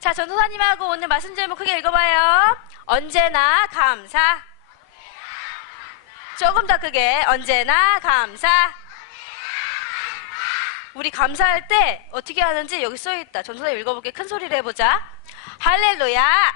자, 전도사님하고 오늘 말씀 제목 크게 읽어봐요. 언제나 감사. 조금 더 크게. 언제나 감사. 우리 감사할 때 어떻게 하는지 여기 써있다. 전도사님 읽어볼게. 큰 소리로 해보자. 할렐루야.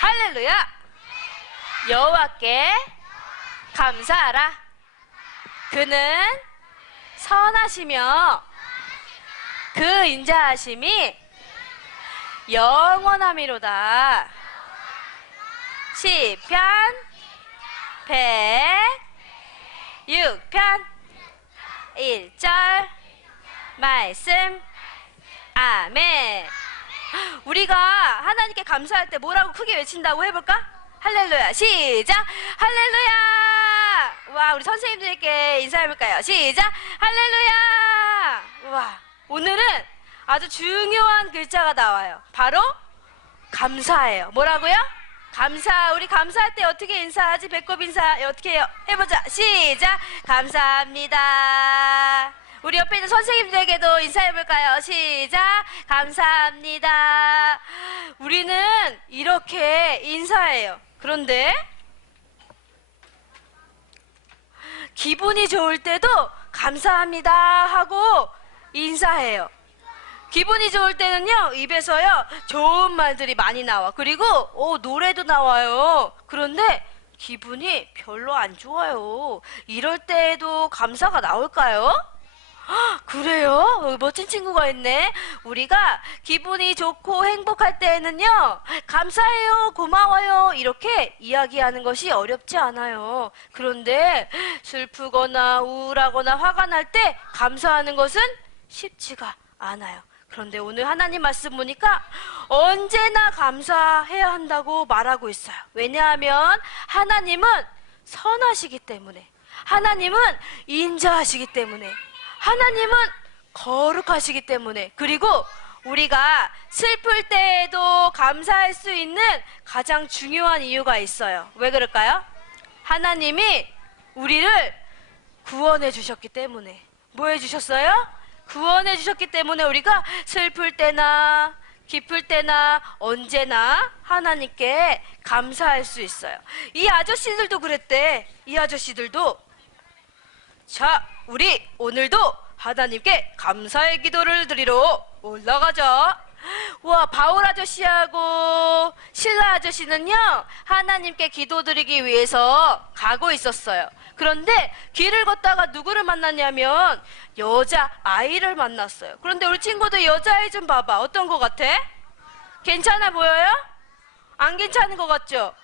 할렐루야. 여호와께 감사하라. 그는 선하시며 그 인자하심이 영원함이로다. 시편 106편 1절 말씀. 아멘. 우리가 하나님께 감사할 때 뭐라고 크게 외친다고 해볼까? 할렐루야. 시작. 할렐루야. 와, 우리 선생님들께 인사해볼까요? 시작. 할렐루야. 와, 오늘은 아주 중요한 글자가 나와요. 바로 감사예요. 뭐라고요? 감사. 우리 감사할 때 어떻게 인사하지? 배꼽 인사 어떻게 해요? 해보자. 시작. 감사합니다. 우리 옆에 있는 선생님들에게도 인사해볼까요? 시작. 감사합니다. 우리는 이렇게 인사해요. 그런데 기분이 좋을 때도 감사합니다 하고 인사해요. 기분이 좋을 때는요, 입에서요 좋은 말들이 많이 나와. 그리고 노래도 나와요. 그런데 기분이 별로 안 좋아요. 이럴 때에도 감사가 나올까요? 그래요? 멋진 친구가 있네. 우리가 기분이 좋고 행복할 때에는요, 감사해요, 고마워요 이렇게 이야기하는 것이 어렵지 않아요. 그런데 슬프거나 우울하거나 화가 날 때 감사하는 것은 쉽지가 않아요. 그런데 오늘 하나님 말씀 보니까 언제나 감사해야 한다고 말하고 있어요. 왜냐하면 하나님은 선하시기 때문에, 하나님은 인자하시기 때문에, 하나님은 거룩하시기 때문에, 그리고 우리가 슬플 때에도 감사할 수 있는 가장 중요한 이유가 있어요. 왜 그럴까요? 하나님이 우리를 구원해 주셨기 때문에. 뭐 해 주셨어요? 구원해 주셨기 때문에 우리가 슬플 때나 기쁠 때나 언제나 하나님께 감사할 수 있어요. 이 아저씨들도 그랬대. 이 아저씨들도. 자, 우리 오늘도 하나님께 감사의 기도를 드리러 올라가자. 와, 바울 아저씨하고 실라 아저씨는요, 하나님께 기도드리기 위해서 가고 있었어요. 그런데 길을 걷다가 누구를 만났냐면 여자아이를 만났어요. 그런데 우리 친구들 여자아이 좀 봐봐. 어떤 것 같아? 괜찮아 보여요? 안 괜찮은 것 같죠?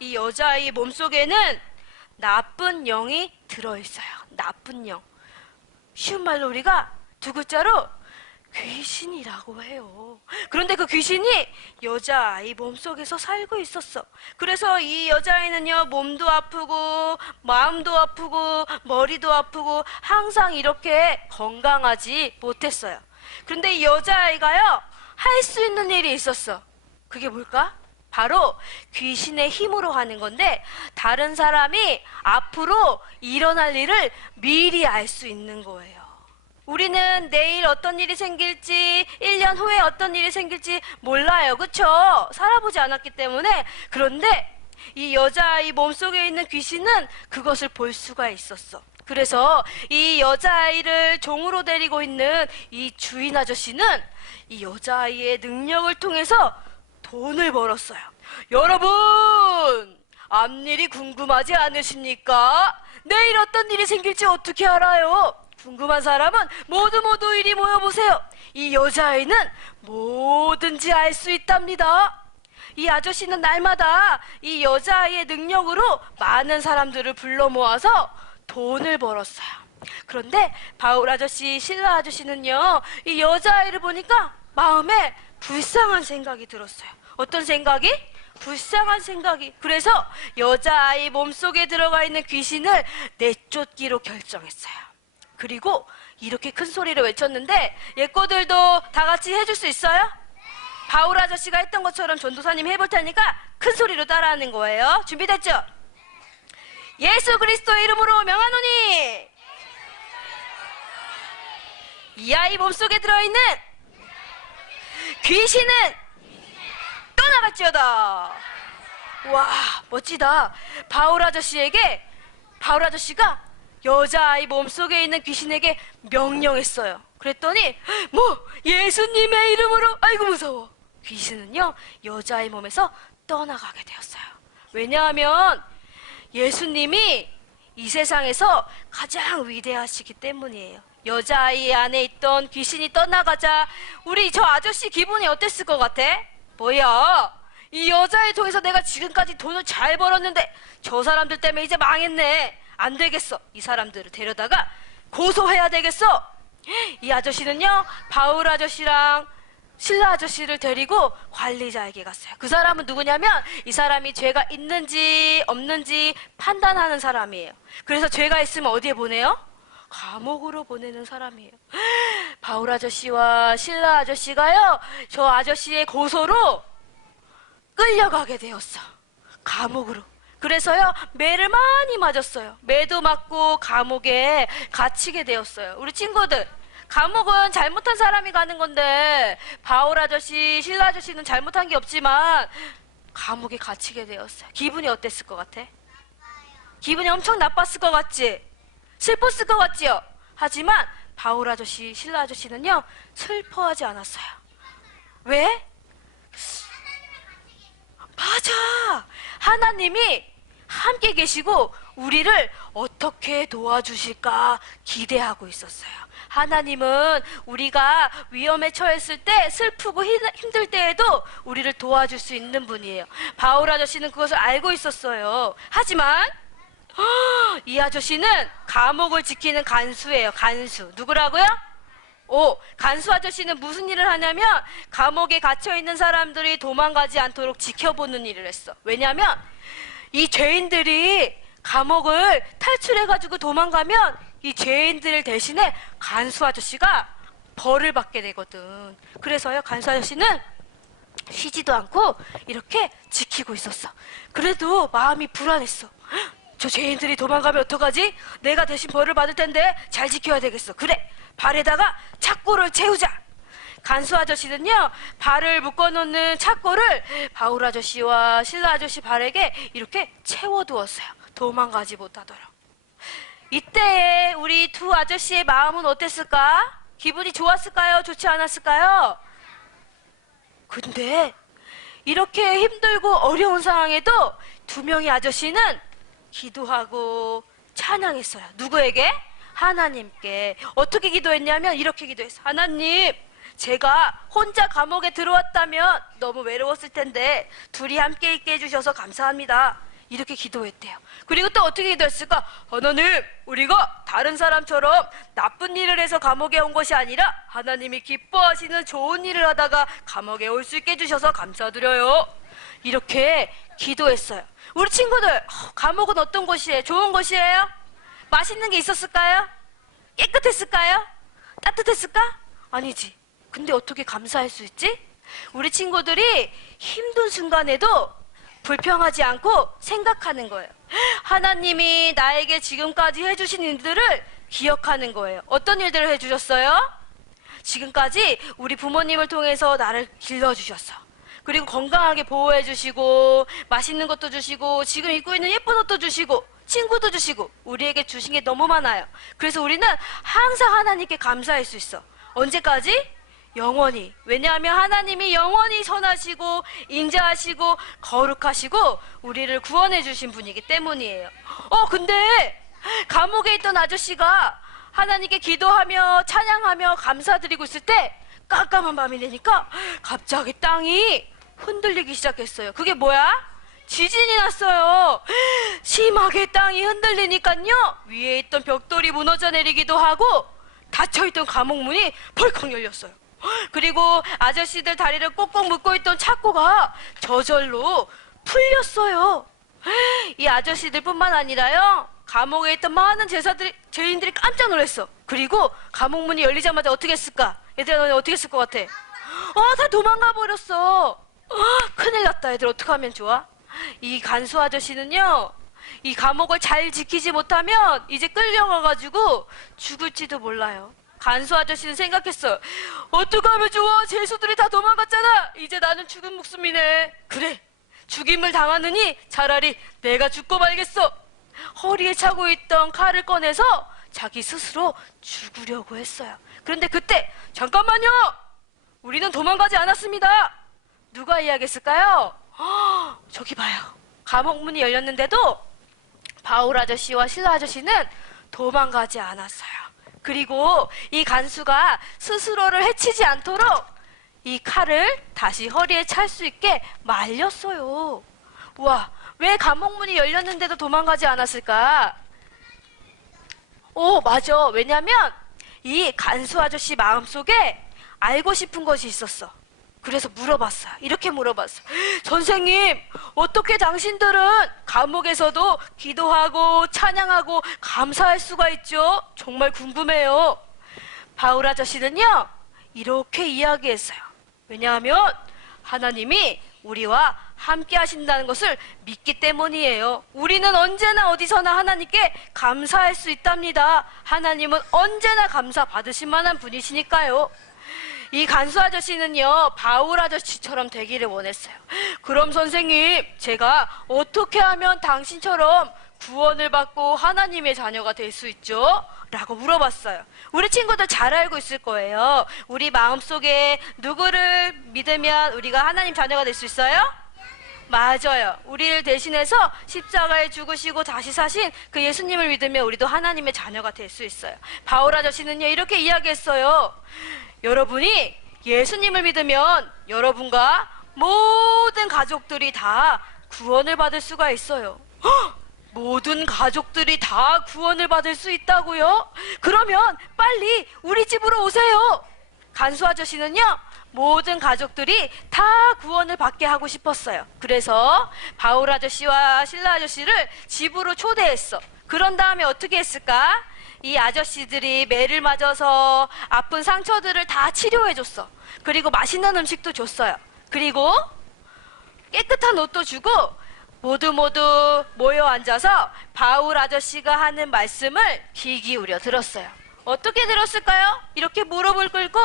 이 여자아이 몸속에는 나쁜 영이 들어있어요. 나쁜 영. 쉬운 말로 우리가 두 글자로 귀신이라고 해요. 그런데 그 귀신이 여자아이 몸속에서 살고 있었어. 그래서 이 여자아이는요, 몸도 아프고 마음도 아프고 머리도 아프고 항상 이렇게 건강하지 못했어요. 그런데 이 여자아이가요, 할 수 있는 일이 있었어. 그게 뭘까? 바로 귀신의 힘으로 하는 건데, 다른 사람이 앞으로 일어날 일을 미리 알 수 있는 거예요. 우리는 내일 어떤 일이 생길지, 1년 후에 어떤 일이 생길지 몰라요. 그쵸? 살아보지 않았기 때문에. 그런데 이 여자아이 몸속에 있는 귀신은 그것을 볼 수가 있었어. 그래서 이 여자아이를 종으로 데리고 있는 이 주인 아저씨는 이 여자아이의 능력을 통해서 돈을 벌었어요. 여러분, 앞일이 궁금하지 않으십니까? 내일 어떤 일이 생길지 어떻게 알아요? 궁금한 사람은 모두 이리 모여보세요. 이 여자아이는 뭐든지 알 수 있답니다. 이 아저씨는 날마다 이 여자아이의 능력으로 많은 사람들을 불러 모아서 돈을 벌었어요. 그런데 바울 아저씨, 실라 아저씨는요, 이 여자아이를 보니까 마음에 불쌍한 생각이 들었어요. 어떤 생각이? 불쌍한 생각이. 그래서 여자아이 몸속에 들어가 있는 귀신을 내쫓기로 결정했어요. 그리고 이렇게 큰 소리로 외쳤는데, 예꼬들도 다 같이 해줄 수 있어요? 바울 아저씨가 했던 것처럼 전도사님 해볼 테니까 큰 소리로 따라하는 거예요. 준비됐죠? 예수 그리스도의 이름으로 명하노니, 이 아이 몸속에 들어있는 귀신은 떠나갔지어다. 와, 멋지다. 바울 아저씨가 여자아이 몸속에 있는 귀신에게 명령했어요. 그랬더니 뭐 예수님의 이름으로, 아이고 무서워, 귀신은요 여자아이 몸에서 떠나가게 되었어요. 왜냐하면 예수님이 이 세상에서 가장 위대하시기 때문이에요. 여자아이 안에 있던 귀신이 떠나가자 우리 저 아저씨 기분이 어땠을 것 같아? 뭐야, 이 여자애 통해서 내가 지금까지 돈을 잘 벌었는데 저 사람들 때문에 이제 망했네. 안 되겠어. 이 사람들을 데려다가 고소해야 되겠어. 이 아저씨는요 바울 아저씨랑 신라 아저씨를 데리고 관리자에게 갔어요. 그 사람은 누구냐면 이 사람이 죄가 있는지 없는지 판단하는 사람이에요. 그래서 죄가 있으면 어디에 보내요? 감옥으로 보내는 사람이에요. 바울 아저씨와 신라 아저씨가요 저 아저씨의 고소로 끌려가게 되었어. 감옥으로. 그래서요 매를 많이 맞았어요. 매도 맞고 감옥에 갇히게 되었어요. 우리 친구들, 감옥은 잘못한 사람이 가는 건데 바울 아저씨, 신라 아저씨는 잘못한 게 없지만 감옥에 갇히게 되었어요. 기분이 어땠을 것 같아? 기분이 엄청 나빴을 것 같지? 슬펐을 것 같지요? 하지만 바울 아저씨, 신라 아저씨는요 슬퍼하지 않았어요. 왜? 맞아! 하나님이 함께 계시고 우리를 어떻게 도와주실까 기대하고 있었어요. 하나님은 우리가 위험에 처했을 때, 슬프고 힘들 때에도 우리를 도와줄 수 있는 분이에요. 바울 아저씨는 그것을 알고 있었어요. 하지만 이 아저씨는 감옥을 지키는 간수예요. 간수. 누구라고요? 간수 아저씨는 무슨 일을 하냐면 감옥에 갇혀있는 사람들이 도망가지 않도록 지켜보는 일을 했어. 왜냐하면 이 죄인들이 감옥을 탈출해가지고 도망가면 이 죄인들 대신에 간수 아저씨가 벌을 받게 되거든. 그래서요 간수 아저씨는 쉬지도 않고 이렇게 지키고 있었어. 그래도 마음이 불안했어. 저 죄인들이 도망가면 어떡하지? 내가 대신 벌을 받을 텐데 잘 지켜야 되겠어. 그래, 발에다가 착고를 채우자. 간수 아저씨는요 발을 묶어놓는 착고를 바울 아저씨와 신라 아저씨 발에게 이렇게 채워두었어요. 도망가지 못하도록. 이때에 우리 두 아저씨의 마음은 어땠을까? 기분이 좋았을까요? 좋지 않았을까요? 근데 이렇게 힘들고 어려운 상황에도 두 명의 아저씨는 기도하고 찬양했어요. 누구에게? 하나님께. 어떻게 기도했냐면 이렇게 기도했어. 하나님, 제가 혼자 감옥에 들어왔다면 너무 외로웠을 텐데 둘이 함께 있게 해주셔서 감사합니다. 이렇게 기도했대요. 그리고 또 어떻게 기도했을까? 하나님, 우리가 다른 사람처럼 나쁜 일을 해서 감옥에 온 것이 아니라 하나님이 기뻐하시는 좋은 일을 하다가 감옥에 올 수 있게 해주셔서 감사드려요. 이렇게 기도했어요. 우리 친구들, 감옥은 어떤 곳이에요? 좋은 곳이에요? 맛있는 게 있었을까요? 깨끗했을까요? 따뜻했을까? 아니지. 근데 어떻게 감사할 수 있지? 우리 친구들이 힘든 순간에도 불평하지 않고 생각하는 거예요. 하나님이 나에게 지금까지 해주신 일들을 기억하는 거예요. 어떤 일들을 해주셨어요? 지금까지 우리 부모님을 통해서 나를 길러주셨어. 그리고 건강하게 보호해 주시고 맛있는 것도 주시고 지금 입고 있는 예쁜 옷도 주시고 친구도 주시고 우리에게 주신 게 너무 많아요. 그래서 우리는 항상 하나님께 감사할 수 있어. 언제까지? 영원히. 왜냐하면 하나님이 영원히 선하시고 인자하시고 거룩하시고 우리를 구원해 주신 분이기 때문이에요. 근데 감옥에 있던 아저씨가 하나님께 기도하며 찬양하며 감사드리고 있을 때 깜깜한 밤이 되니까 갑자기 땅이 흔들리기 시작했어요. 그게 뭐야? 지진이 났어요. 심하게 땅이 흔들리니까요 위에 있던 벽돌이 무너져 내리기도 하고 닫혀있던 감옥문이 벌컥 열렸어요. 그리고 아저씨들 다리를 꼭꼭 묶고 있던 착고가 저절로 풀렸어요. 이 아저씨들 뿐만 아니라요 감옥에 있던 많은 죄인들이 깜짝 놀랐어. 그리고 감옥문이 열리자마자 어떻게 했을까? 얘들아, 너네 어떻게 했을 것 같아? 다 도망가 버렸어. 큰일 났다. 얘들 어떡하면 좋아? 이 간수 아저씨는요 이 감옥을 잘 지키지 못하면 이제 끌려가가지고 죽을지도 몰라요. 간수 아저씨는 생각했어요. 어떡하면 좋아? 죄수들이 다 도망갔잖아. 이제 나는 죽은 목숨이네. 그래, 죽임을 당하느니 차라리 내가 죽고 말겠어. 허리에 차고 있던 칼을 꺼내서 자기 스스로 죽으려고 했어요. 그런데 그때 잠깐만요. 우리는 도망가지 않았습니다. 누가 이야기했을까요? 저기 봐요. 감옥 문이 열렸는데도 바울 아저씨와 실라 아저씨는 도망가지 않았어요. 그리고 이 간수가 스스로를 해치지 않도록 이 칼을 다시 허리에 찰 수 있게 말렸어요. 우와, 왜 감옥 문이 열렸는데도 도망가지 않았을까? 맞아. 왜냐면 이 간수 아저씨 마음속에 알고 싶은 것이 있었어. 그래서 물어봤어요. 이렇게 물어봤어요. 선생님, 어떻게 당신들은 감옥에서도 기도하고 찬양하고 감사할 수가 있죠? 정말 궁금해요. 바울 아저씨는요, 이렇게 이야기했어요. 왜냐하면 하나님이 우리와 함께 하신다는 것을 믿기 때문이에요. 우리는 언제나 어디서나 하나님께 감사할 수 있답니다. 하나님은 언제나 감사 받으실 만한 분이시니까요. 이 간수 아저씨는요, 바울 아저씨처럼 되기를 원했어요. 그럼 선생님, 제가 어떻게 하면 당신처럼 구원을 받고 하나님의 자녀가 될 수 있죠? 라고 물어봤어요. 우리 친구들 잘 알고 있을 거예요. 우리 마음속에 누구를 믿으면 우리가 하나님 자녀가 될 수 있어요? 맞아요. 우리를 대신해서 십자가에 죽으시고 다시 사신 그 예수님을 믿으면 우리도 하나님의 자녀가 될 수 있어요. 바울 아저씨는요, 이렇게 이야기했어요. 여러분이 예수님을 믿으면 여러분과 모든 가족들이 다 구원을 받을 수가 있어요. 모든 가족들이 다 구원을 받을 수 있다고요? 그러면 빨리 우리 집으로 오세요. 간수 아저씨는요, 모든 가족들이 다 구원을 받게 하고 싶었어요. 그래서 바울 아저씨와 실라 아저씨를 집으로 초대했어. 그런 다음에 어떻게 했을까? 이 아저씨들이 매를 맞아서 아픈 상처들을 다 치료해줬어. 그리고 맛있는 음식도 줬어요. 그리고 깨끗한 옷도 주고 모두 모여 앉아서 바울 아저씨가 하는 말씀을 귀 기울여 들었어요. 어떻게 들었을까요? 이렇게 무릎을 꿇고,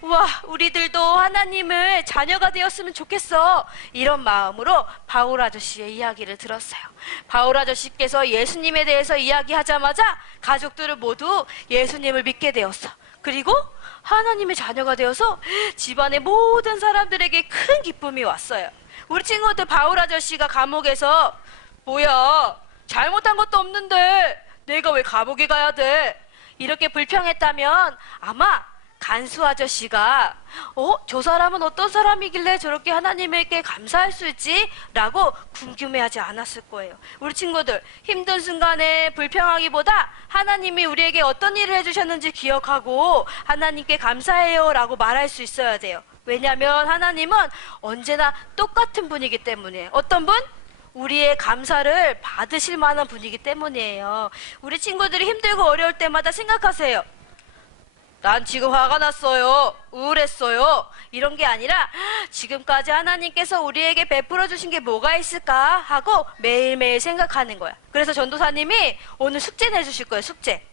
우와, 우리들도 하나님을 자녀가 되었으면 좋겠어. 이런 마음으로 바울 아저씨의 이야기를 들었어요. 바울 아저씨께서 예수님에 대해서 이야기하자마자 가족들은 모두 예수님을 믿게 되었어. 그리고 하나님의 자녀가 되어서 집안의 모든 사람들에게 큰 기쁨이 왔어요. 우리 친구들 바울 아저씨가 감옥에서, 뭐야, 잘못한 것도 없는데 내가 왜 감옥에 가야 돼? 이렇게 불평했다면 아마 간수 아저씨가 저 사람은 어떤 사람이길래 저렇게 하나님에게 감사할 수 있지? 라고 궁금해하지 않았을 거예요. 우리 친구들, 힘든 순간에 불평하기보다 하나님이 우리에게 어떤 일을 해주셨는지 기억하고 하나님께 감사해요 라고 말할 수 있어야 돼요. 왜냐하면 하나님은 언제나 똑같은 분이기 때문에. 어떤 분? 우리의 감사를 받으실 만한 분이기 때문이에요. 우리 친구들이 힘들고 어려울 때마다 생각하세요. 난 지금 화가 났어요. 우울했어요. 이런 게 아니라 지금까지 하나님께서 우리에게 베풀어 주신 게 뭐가 있을까 하고 매일매일 생각하는 거야. 그래서 전도사님이 오늘 숙제 내주실 거예요. 숙제.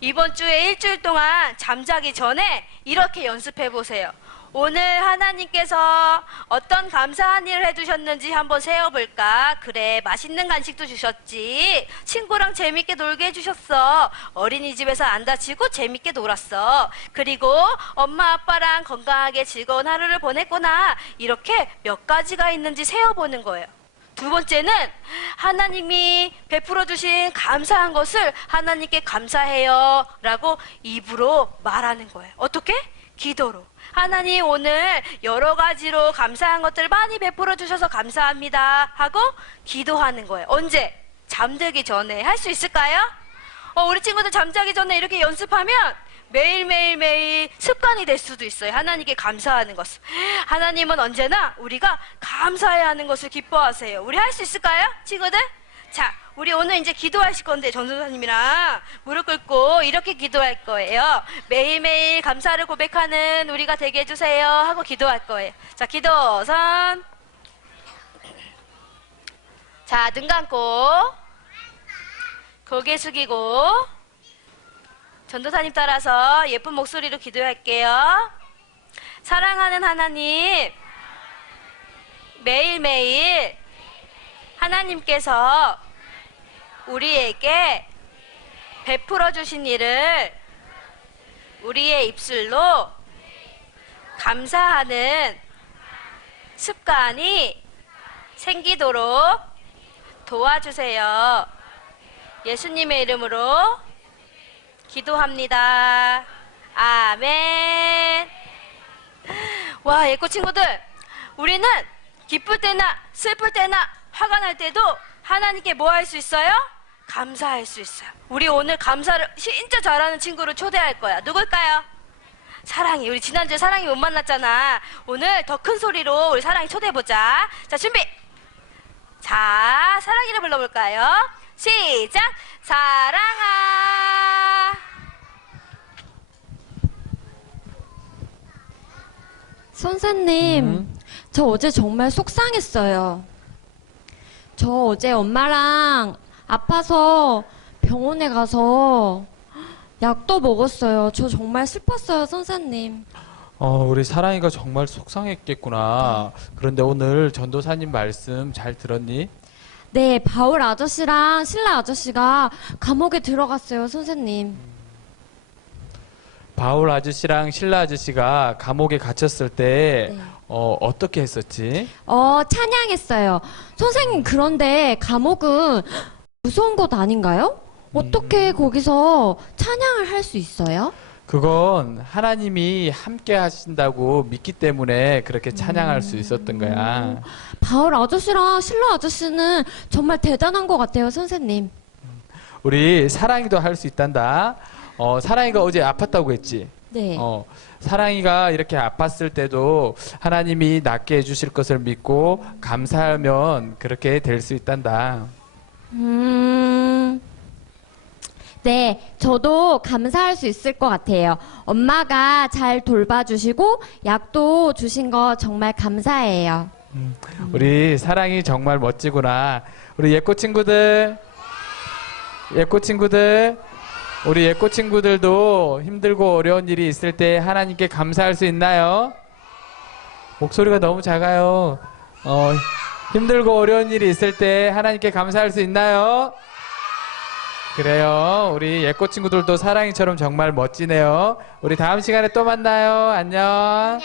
이번 주에 일주일 동안 잠자기 전에 이렇게 연습해 보세요. 오늘 하나님께서 어떤 감사한 일을 해주셨는지 한번 세어볼까? 그래, 맛있는 간식도 주셨지. 친구랑 재밌게 놀게 해주셨어. 어린이집에서 안 다치고 재밌게 놀았어. 그리고 엄마 아빠랑 건강하게 즐거운 하루를 보냈구나. 이렇게 몇 가지가 있는지 세어보는 거예요. 두 번째는 하나님이 베풀어 주신 감사한 것을 하나님께 감사해요 라고 입으로 말하는 거예요. 어떻게? 기도로. 하나님, 오늘 여러 가지로 감사한 것들을 많이 베풀어 주셔서 감사합니다 하고 기도하는 거예요. 언제? 잠들기 전에. 할 수 있을까요? 우리 친구들 잠자기 전에 이렇게 연습하면 매일 습관이 될 수도 있어요. 하나님께 감사하는 것을. 하나님은 언제나 우리가 감사해야 하는 것을 기뻐하세요. 우리 할 수 있을까요, 친구들? 자, 우리 오늘 이제 기도하실 건데 전도사님이랑 무릎 꿇고 이렇게 기도할 거예요. 매일매일 감사를 고백하는 우리가 되게 해주세요 하고 기도할 거예요. 자, 기도선. 자, 눈 감고 고개 숙이고 전도사님 따라서 예쁜 목소리로 기도할게요. 사랑하는 하나님, 매일매일 하나님께서 우리에게 베풀어 주신 일을 우리의 입술로 감사하는 습관이 생기도록 도와주세요. 예수님의 이름으로 기도합니다. 아멘. 와, 예꼬 친구들, 우리는 기쁠 때나 슬플 때나 화가 날 때도 하나님께 뭐 할 수 있어요? 감사할 수 있어요. 우리 오늘 감사를 진짜 잘하는 친구를 초대할 거야. 누굴까요? 사랑이. 우리 지난주에 사랑이 못 만났잖아. 오늘 더 큰 소리로 우리 사랑이 초대해보자. 자, 준비. 자, 사랑이를 불러볼까요? 시작. 사랑아. 선생님, 저 어제 정말 속상했어요. 저 어제 엄마랑 아파서 병원에 가서 약도 먹었어요. 저 정말 슬펐어요, 선생님. 우리 사랑이가 정말 속상했겠구나. 그런데 오늘 전도사님 말씀 잘 들었니? 네, 바울 아저씨랑 신라 아저씨가 감옥에 들어갔어요, 선생님. 바울 아저씨랑 신라 아저씨가 감옥에 갇혔을 때 네. 어떻게 했었지? 찬양했어요. 선생님, 그런데 감옥은 무서운 곳 아닌가요? 어떻게 거기서 찬양을 할 수 있어요? 그건 하나님이 함께 하신다고 믿기 때문에 그렇게 찬양할 수 있었던 거야. 바울 아저씨랑 신라 아저씨는 정말 대단한 것 같아요, 선생님. 우리 사랑이도 할 수 있단다. 사랑이가 어제 아팠다고 했지? 네. 사랑이가 이렇게 아팠을 때도 하나님이 낫게 해주실 것을 믿고 감사하면 그렇게 될 수 있단다. 네, 저도 감사할 수 있을 것 같아요. 엄마가 잘 돌봐주시고 약도 주신 거 정말 감사해요. 우리 사랑이 정말 멋지구나. 우리 예꼬 친구들, 우리 예꼬 친구들도 힘들고 어려운 일이 있을 때 하나님께 감사할 수 있나요? 목소리가 너무 작아요. 힘들고 어려운 일이 있을 때 하나님께 감사할 수 있나요? 그래요. 우리 예꼬 친구들도 사랑이처럼 정말 멋지네요. 우리 다음 시간에 또 만나요. 안녕.